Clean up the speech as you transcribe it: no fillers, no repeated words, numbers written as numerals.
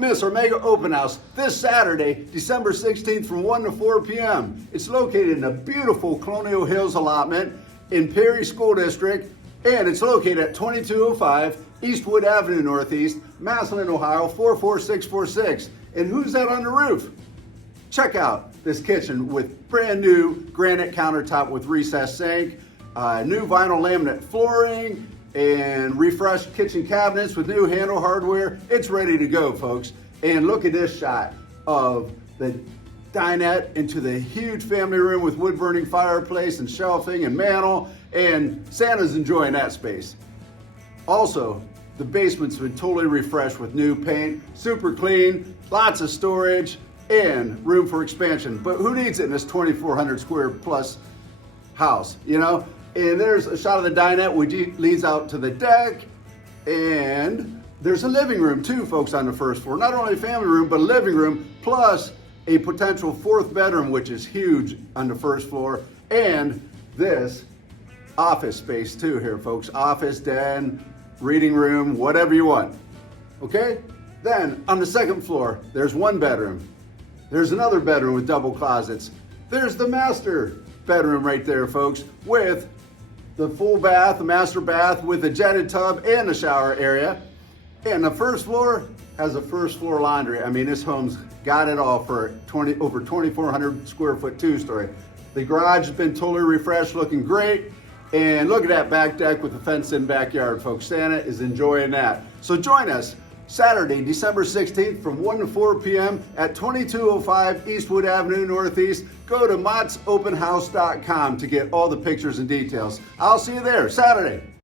Don't miss our mega open house this Saturday, December 16th from 1 to 4 p.m. It's located in a beautiful Colonial Hills allotment in Perry School District, and it's located at 2205 Eastwood Avenue Northeast, Massillon, Ohio 44646. And who's that on the roof? Check out this kitchen with brand new granite countertop with recessed sink, new vinyl laminate flooring, and refreshed kitchen cabinets with new handle hardware. It's ready to go, folks. And look at this shot of the dinette into the huge family room with wood burning fireplace and shelving and mantle, and Santa's enjoying that space. Also, the basement's been totally refreshed with new paint, super clean, lots of storage, and room for expansion. But who needs it in this 2,400 square plus house, you know? And there's a shot of the dinette which leads out to the deck, and there's a living room too, folks, on the first floor. Not only a family room, but a living room, plus a potential fourth bedroom, which is huge on the first floor, and this office space too here, folks. Office, den, reading room, whatever you want, okay? Then on the second floor, there's one bedroom. There's another bedroom with double closets. There's the master bedroom right there, folks, with the full bath, the master bath with a jetted tub and a shower area. And the first floor has a first floor laundry. I mean, this home's got it all for over 2,400 square foot two-story. The garage has been totally refreshed, looking great. And look at that back deck with the fenced-in backyard, folks. Santa is enjoying that. So join us Saturday, December 16th from 1 to 4 p.m. at 2205 Eastwood Avenue Northeast. Go to mottsopenhouse.com to get all the pictures and details. I'll see you there Saturday.